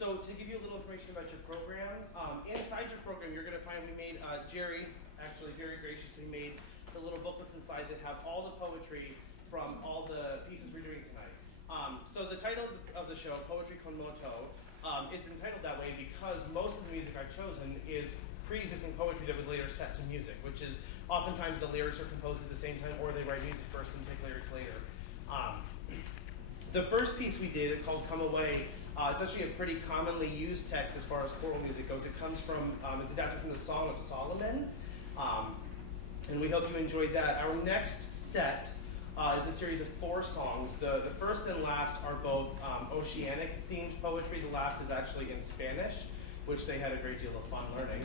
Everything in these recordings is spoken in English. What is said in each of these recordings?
So to give you a little information about your program, inside your program you're going to find we made, Jerry actually very graciously made the little booklets inside that have all the poetry from all the pieces we're doing tonight. So the title of the show, Poetry con Moto, it's entitled that way because most of the music I've chosen is pre-existing poetry that was later set to music, which is oftentimes the lyrics are composed at the same time or they write music first and take lyrics later. The first piece we did called Come Away, it's actually a pretty commonly used text as far as choral music goes. It comes from, it's adapted from the Song of Solomon, and we hope you enjoyed that. Our next set is a series of 4 songs. The first and last are both oceanic themed poetry. The last is actually in Spanish, which they had a great deal of fun learning.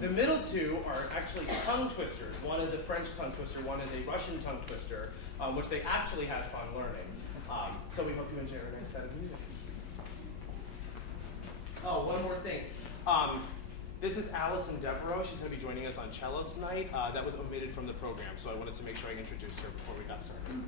The middle 2 are actually tongue twisters. One is a French tongue twister, one is a Russian tongue twister, which they actually had fun learning. So we hope you enjoy our next set of music. Oh, one more thing. This is Allison Devereaux. She's going to be joining us on cello tonight. That was omitted from the program, so I wanted to make sure I introduced her before we got started.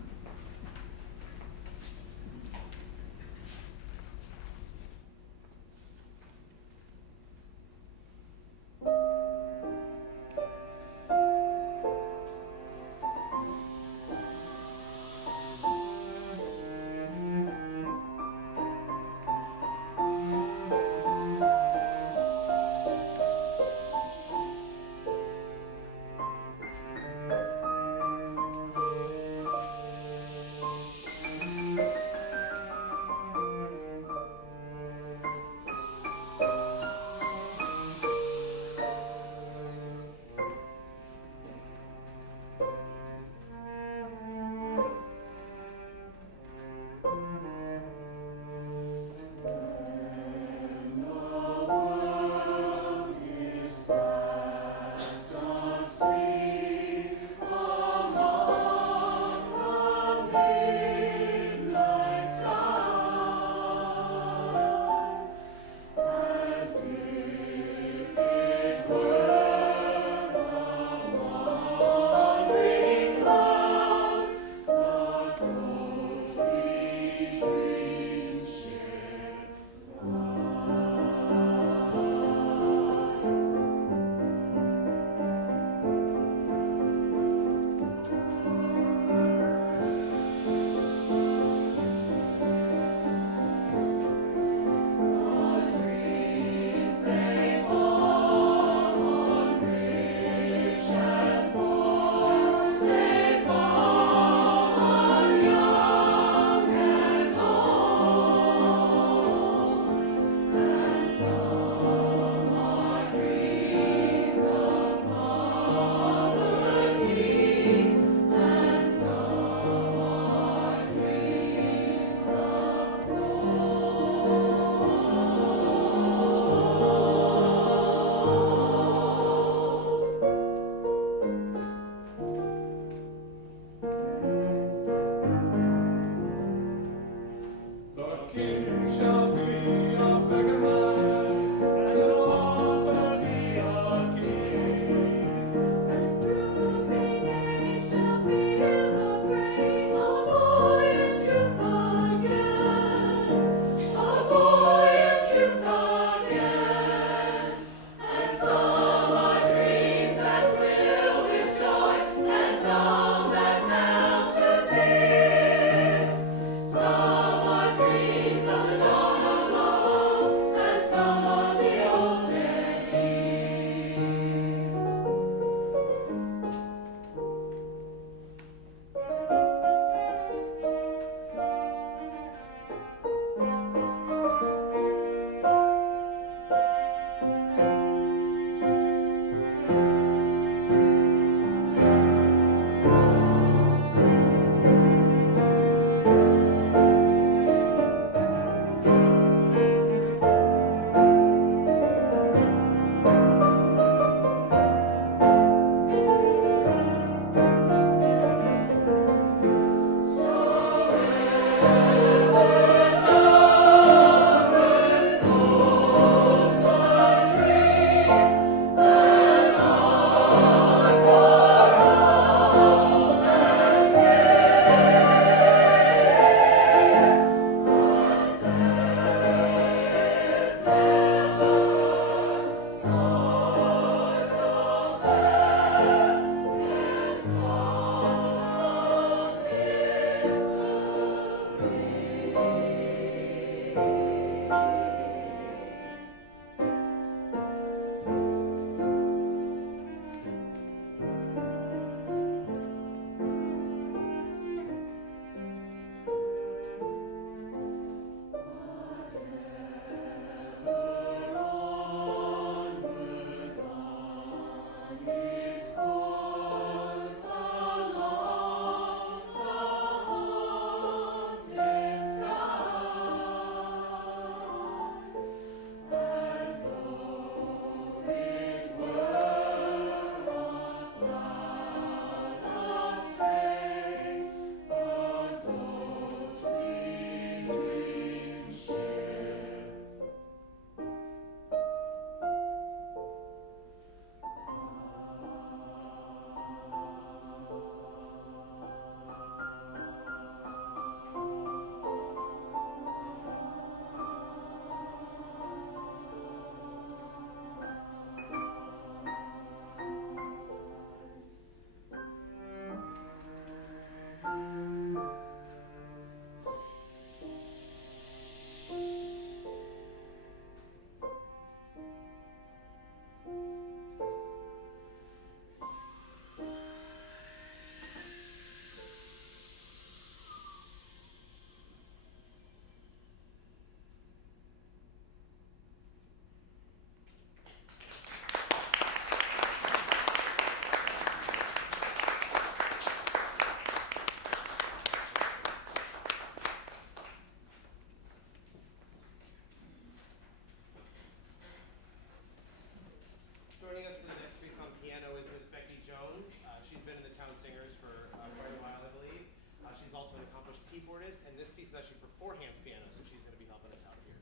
piece is actually for four hands piano, so she's going to be helping us out here.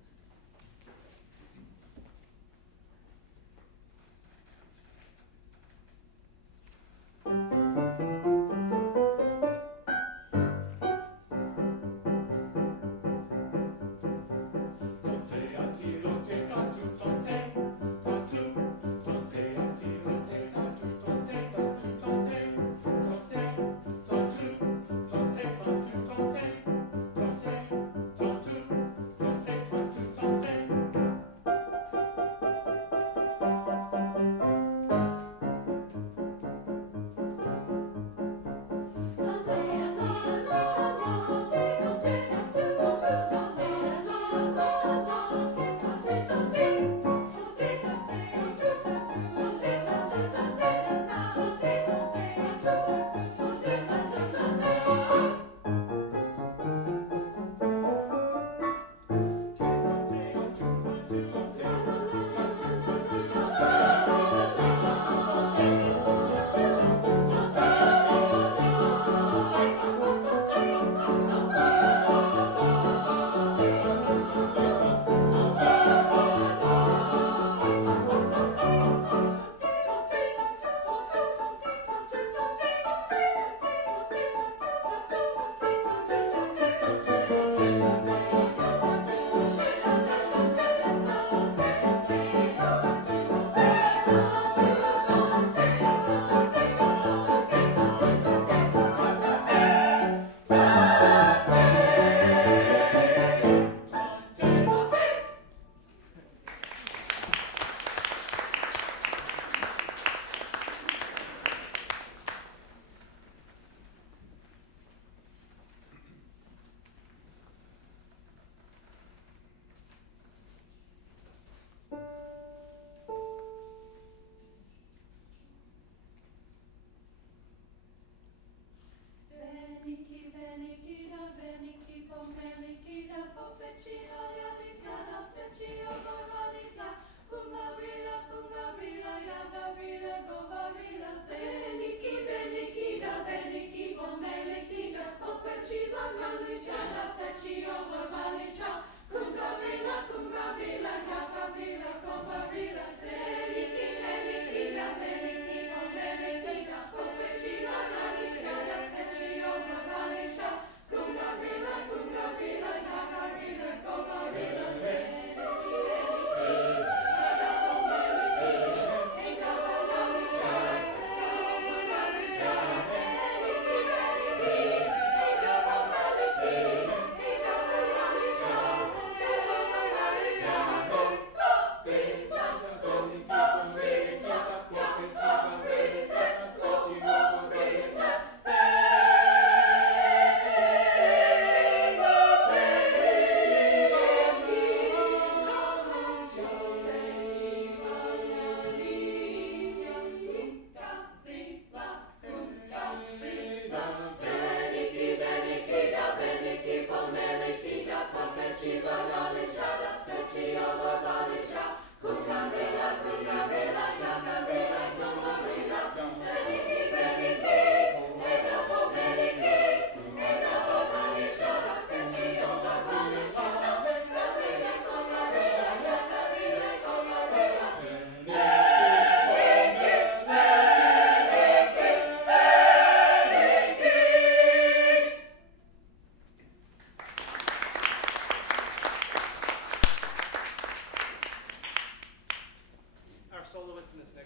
Soloist in this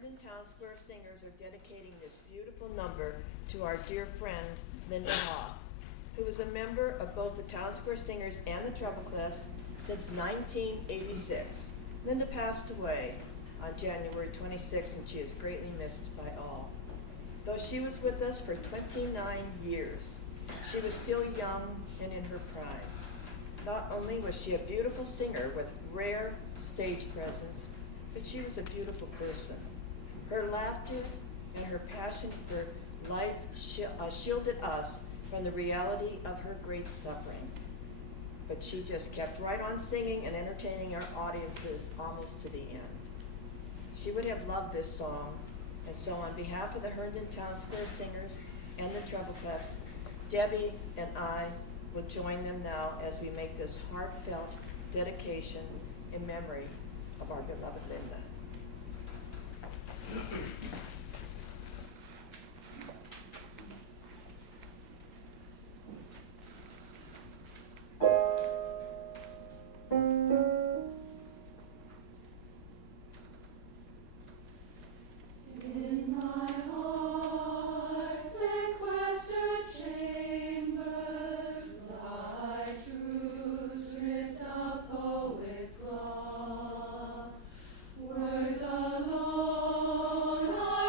Herndon Town Square Singers are dedicating this beautiful number to our dear friend, Linda Hoff, who was a member of both the Town Square Singers and the Treble Clefs since 1986. Linda passed away on January 26, and she is greatly missed by all. Though she was with us for 29 years, she was still young and in her prime. Not only was she a beautiful singer with rare stage presence, but she was a beautiful person. Her laughter and her passion for life shielded us from the reality of her great suffering. But she just kept right on singing and entertaining our audiences almost to the end. She would have loved this song, and so on behalf of the Herndon Town Square Singers and the Treble Clefs, Debbie and I will join them now as we make this heartfelt dedication in memory of our beloved Linda. In my heart's sequestered chambers, thy truth stripped of poet's gloss, words alone are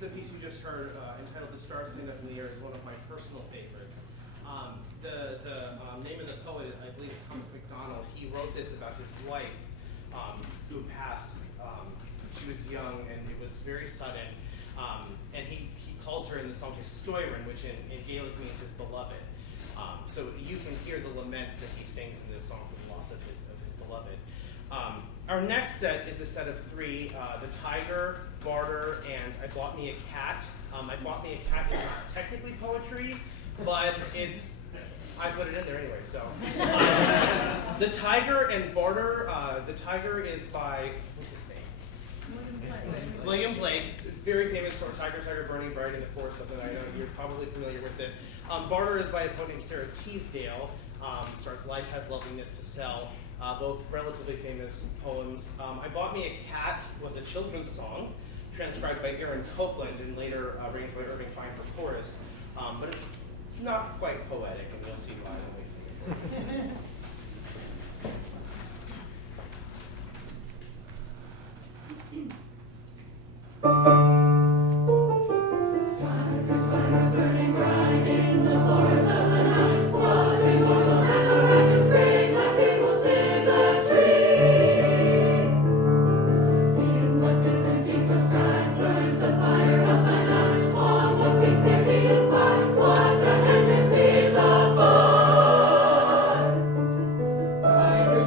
The piece we just heard, entitled "The Star Sing of Lear," is one of my personal favorites. The name of the poet, I believe, is Thomas MacDonald. He wrote this about his wife, who passed. She was young, and it was very sudden. And he calls her in the song his Stoirin, which in Gaelic means his beloved. So you can hear the lament that he sings in this song for the loss of his beloved. Our next set is a set of three: The Tiger, Barter, and I Bought Me a Cat. I Bought Me a Cat is not technically poetry, but I put it in there anyway, so. The Tiger and Barter, The Tiger is by, what's his name? William Blake, very famous for Tiger, Tiger, Burning Bright in the Forest, something I know you're probably familiar with it. Barter is by a poet named Sarah Teasdale. Starts Life Has Loveliness to Sell. Both relatively famous poems. I Bought Me a Cat was a children's song transcribed by Aaron Copland and later arranged by Irving Fine for chorus. But it's not quite poetic, and you'll see why when we sing it. Tiger,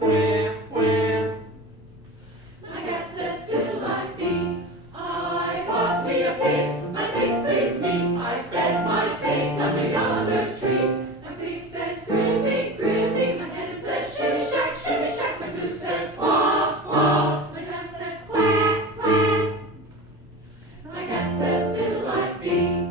quack, quack. My cat says fiddle like me. I bought me a pig. My pig pleased me. I fed my pig under yonder tree. My pig says grithy, grithy. My hen says shimmy shack, shimmy shack. My goose says quack, quack. My duck says quack, quack. My cat says fiddle like me.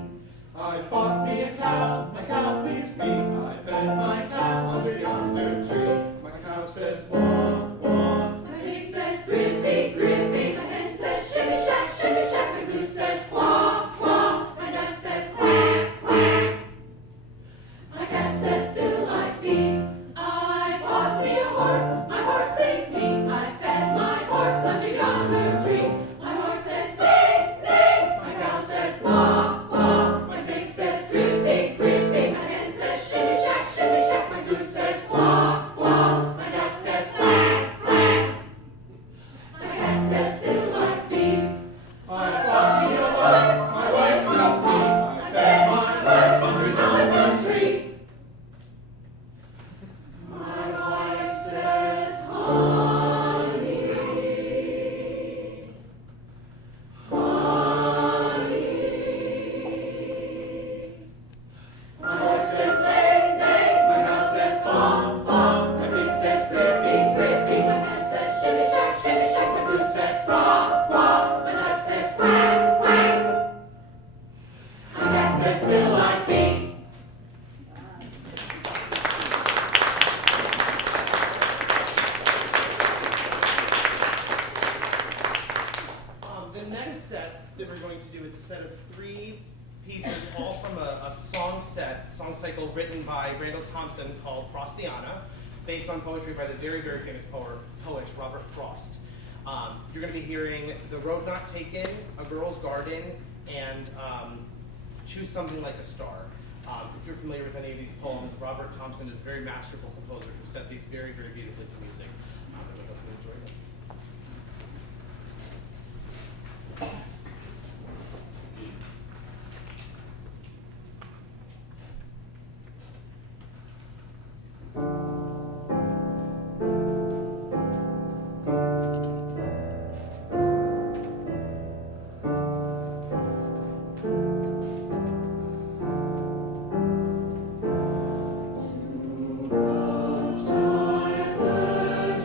I bought me a cow, my cow pleased me. I fed my cow under yonder tree. My cow says walk, walk. My pig says grithy, grithy. My hen says shimmy shack, shimmy shack. My goose says quack, quack. My duck says quack, quack. My cat says fiddle like me. I bought me a horse. My horse pleased me. I fed my horse under yonder tree. My horse says neigh, neigh. My cow says quack, quack. My pig says grithy, grithy. My hen says shimmy shack, shimmy shack. My goose says quack, quack. My duck says quack, quack. My cat says fiddle like me. I bought me a wife, my wife pleased me. I fed my wife under yonder tree. My wife says honey, honey. My horse says neigh, neigh. My cow says bom, bom. My pig says griffy, griffy. My hen says shimmy shack, shimmy shack. My goose says quack, quack. My duck says quack, quack. My cat says fiddle like me. The next set that we're going to do is a set of 3 pieces, all from a song cycle written by Randall Thompson called Frostiana, based on poetry by the very, very famous poet Robert Frost. You're going to be hearing The Road Not Taken, A Girl's Garden, and Choose Something Like a Star. If you're familiar with any of these poems, Robert Thompson is a very masterful composer who set these very, very beautifully to music. And we hope you enjoy them. I've heard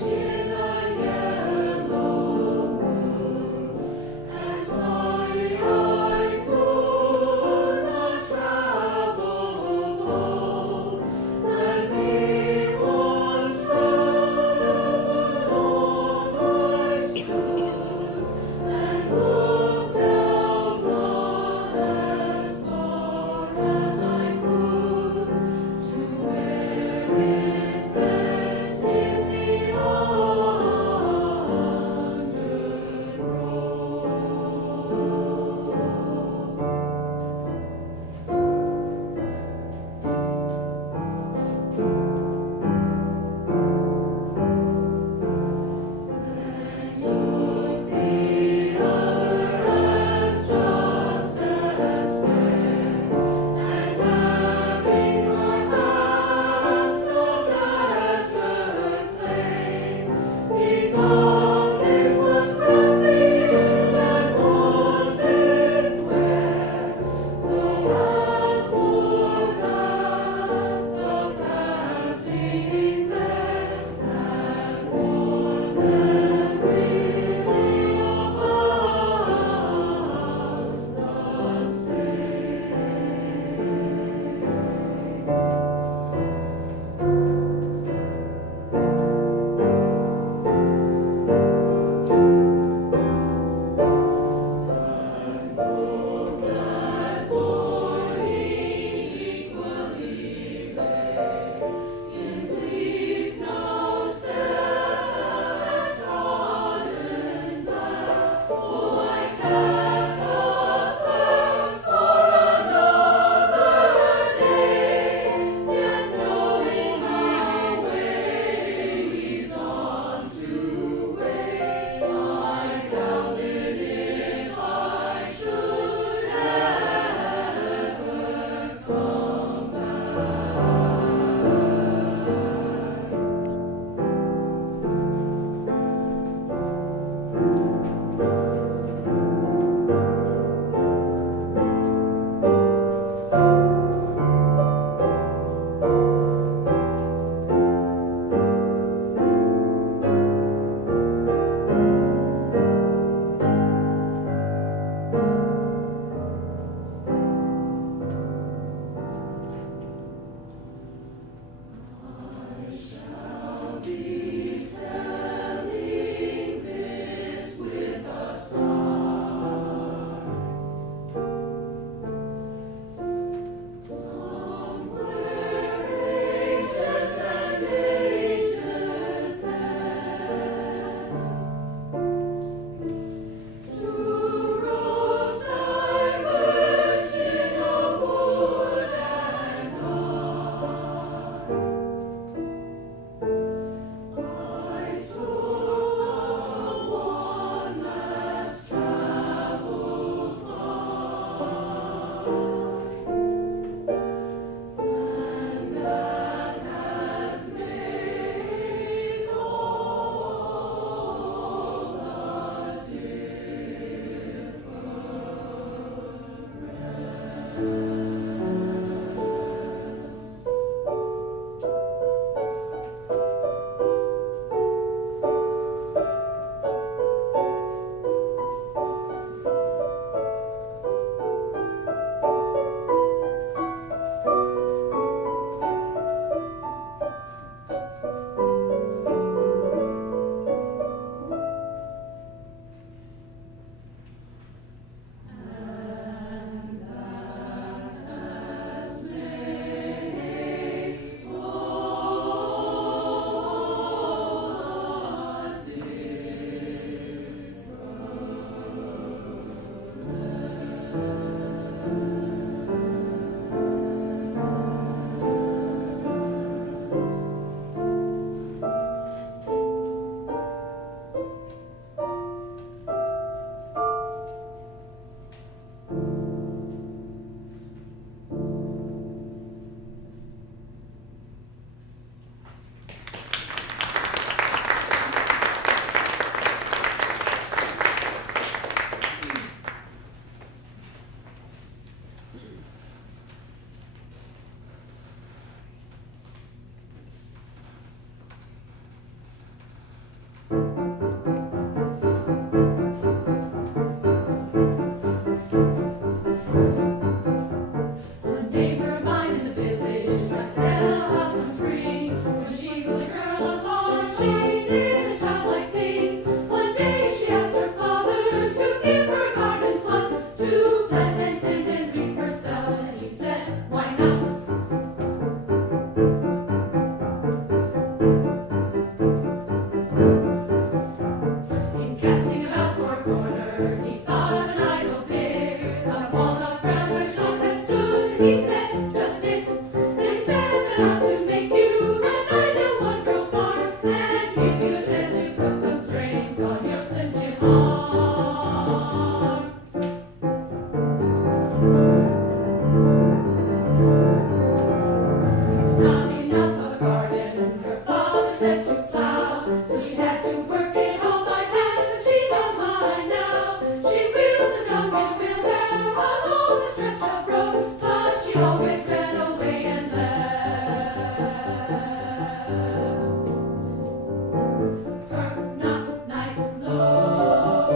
to work it all by hand, but she don't mind now. She wheeled the dog in a wheelbarrow along a stretch of road, but she always ran away and left her not nice low.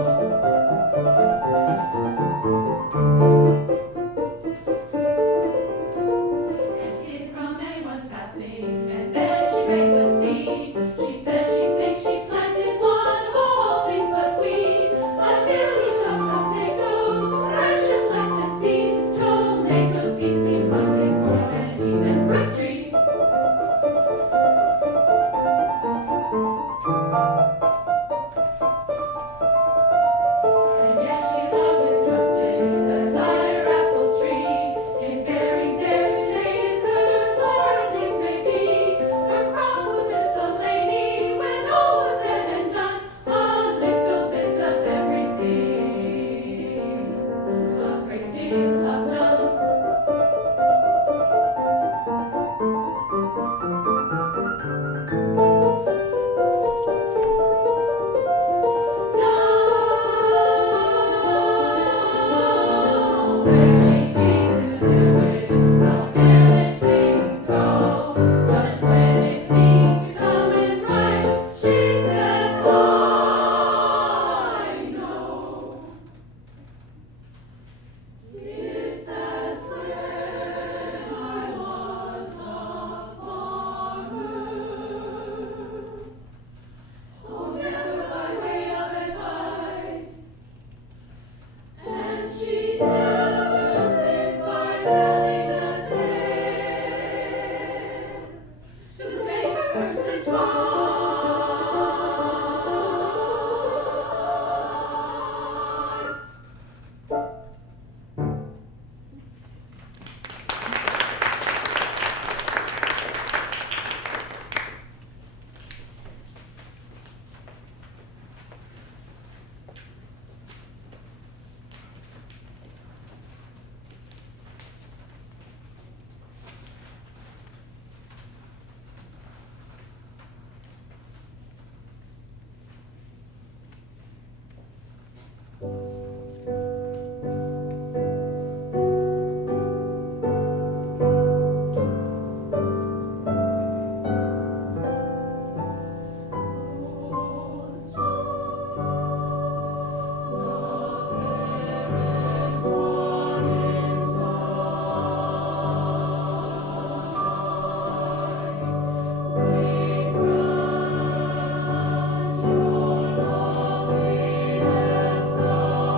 And hid from anyone passing, and then she made the scene. She says she thinks she planted one of all things but weed, a village of potatoes, precious lettuce, beans, tomatoes, beans, pumpkins, corn, and even fruit trees. And yes, she's always trusted the cider apple tree in bearing their days, hers, or at least maybe her crop was miscellany. When all was said and done, a little bit of everything, a great deal of none. Now, where she sees in the village, how village things go. Just when it seems to come in right, she says, I know. It's as when I was a farmer. Oh, never by way of advice. And she never sings by telling the tale, to say her first and twice. Star.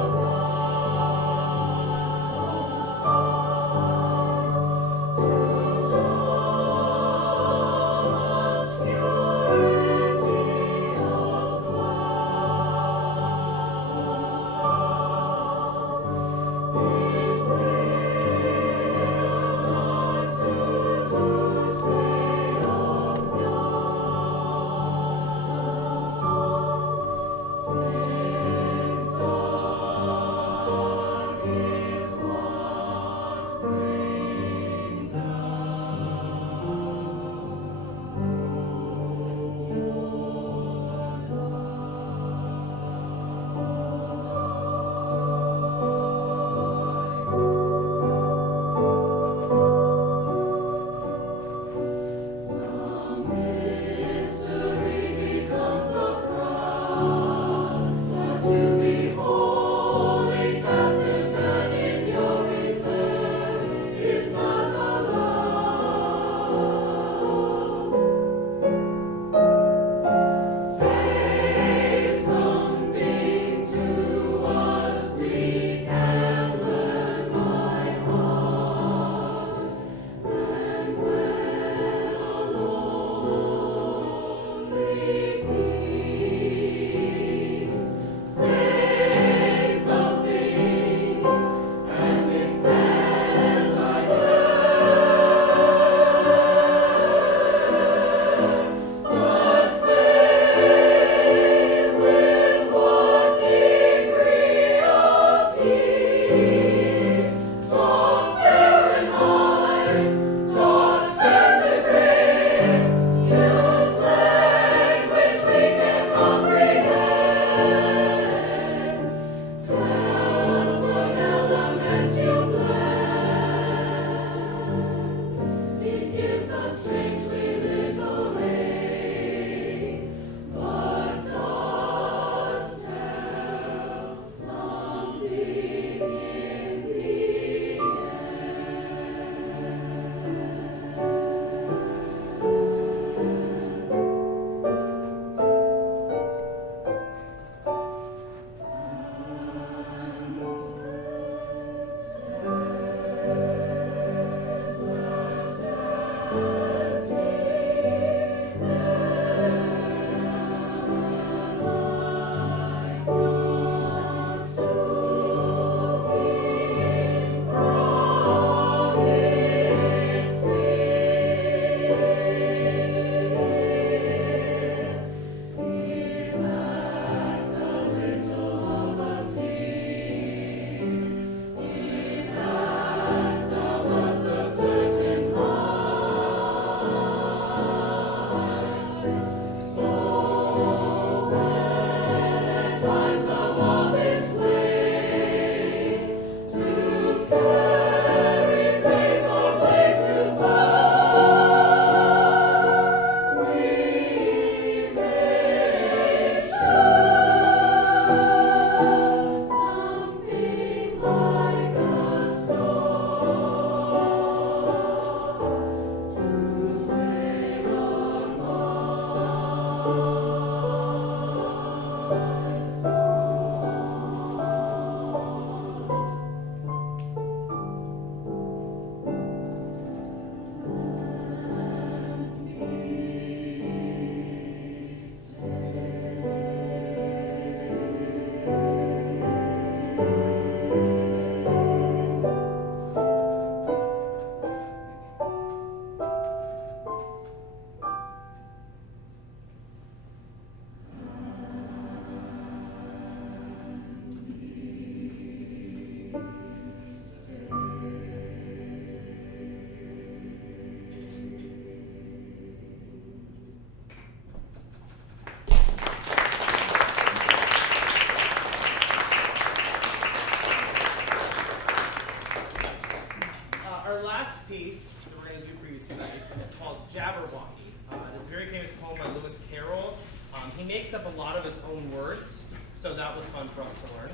of his own words, so that was fun for us to learn.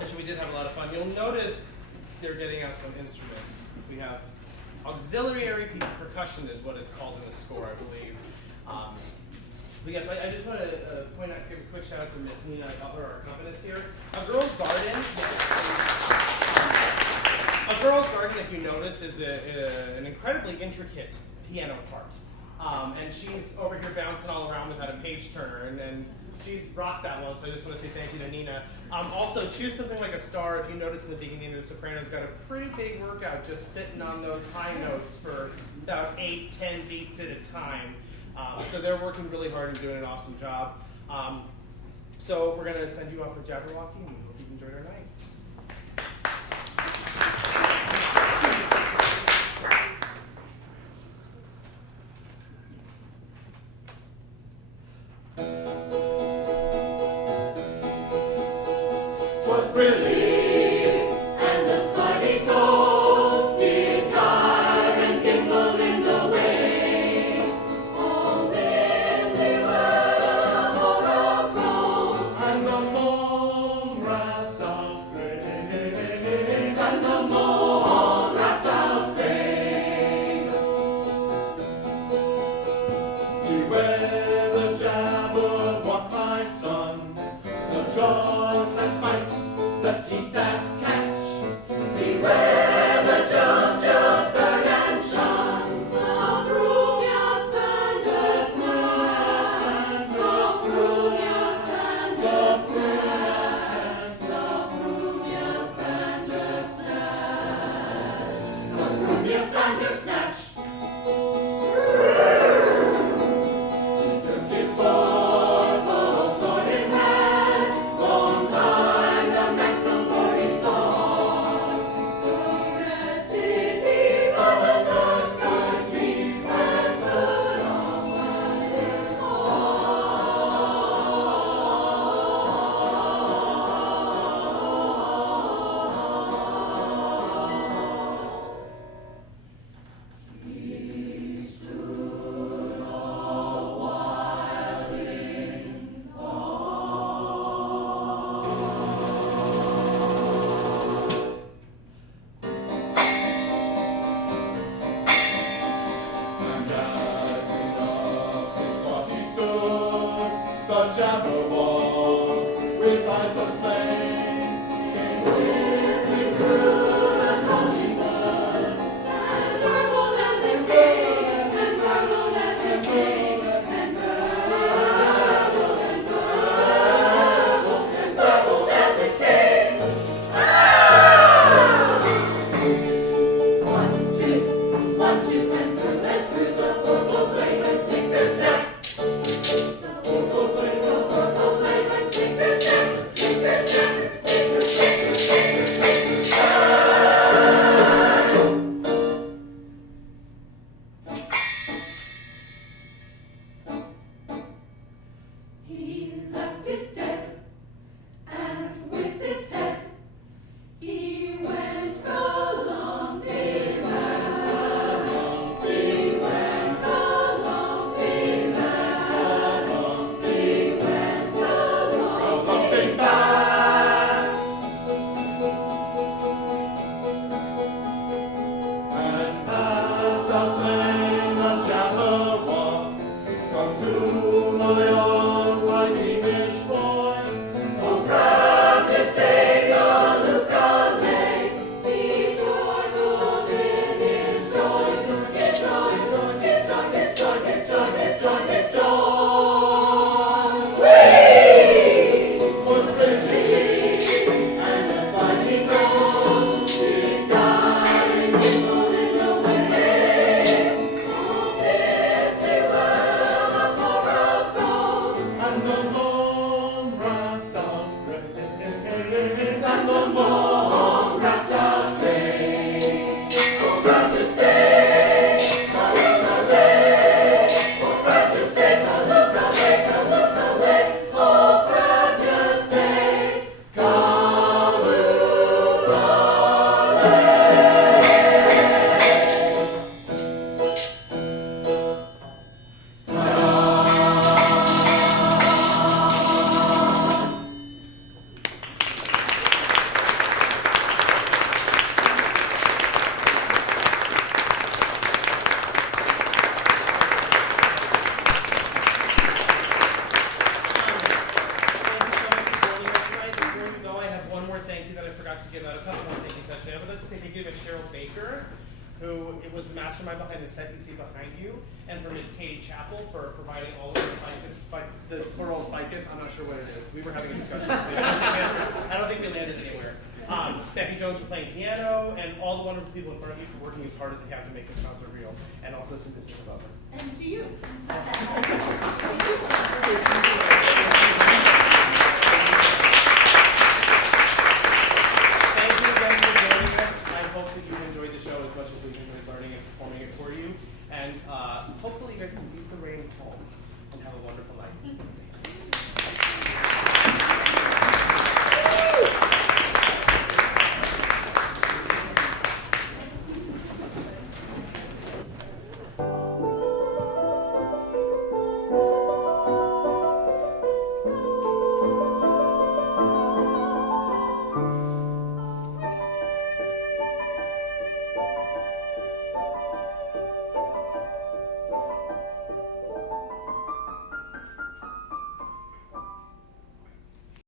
Actually, we did have a lot of fun. You'll notice they're getting out some instruments. We have auxiliary percussion is what it's called in the score, I believe. But yes, I just want to point out, give a quick shout out to Miss Nina, our accompanist here. A girl's garden, if you notice, is an incredibly intricate piano part. And she's over here bouncing all around without a page turner, and she's rocked that one, so I just want to say thank you to Nina. Also, Choose Something Like a Star, if you notice in the beginning, the soprano's got a pretty big workout just sitting on those high notes for about 8-10 beats at a time. So they're working really hard and doing an awesome job. So we're going to send you off with Jabberwocky, and we hope you enjoyed our night. Was brilliant, and the slimy toes did guide and gimble in the way. All Lindsay were the grows, and the mome rats out gray, and the mome rats out gray. Beware the Jabberwock, my son, the jaws that bite, the teeth that catch. Beware the jump, jump, bird and shun. The frumious bandersnatch, the frumious bandersnatch, the frumious bandersnatch, the frumious bandersnatch. He took his fork, sword in hand, long time the maxim for his thought. So rest in peace on the dark sky tree, as the dawn light falls. He stood a while in thought. And as in of his thought he stood, the Jabberwock, with eyes of flame, came whizzing through the tawny wood, and gurgled as it gazed, and gurgled as it gazed, and gurgled and gurgled and gurgled as it gazed. Ah! 1, 2, 1, 2, and through the four-gold flame and snicker snap. The four-gold flame was who was the mastermind behind the set you see behind you, and for Miss Katie Chappell for providing all of the ficus, the plural ficus. I'm not sure what it is. We were having a discussion. I don't think we landed anywhere. Becky Jones for playing piano, and all the wonderful people in front of you for working as hard as they have to make this concert real, and also to Mrs. Butler. And to you.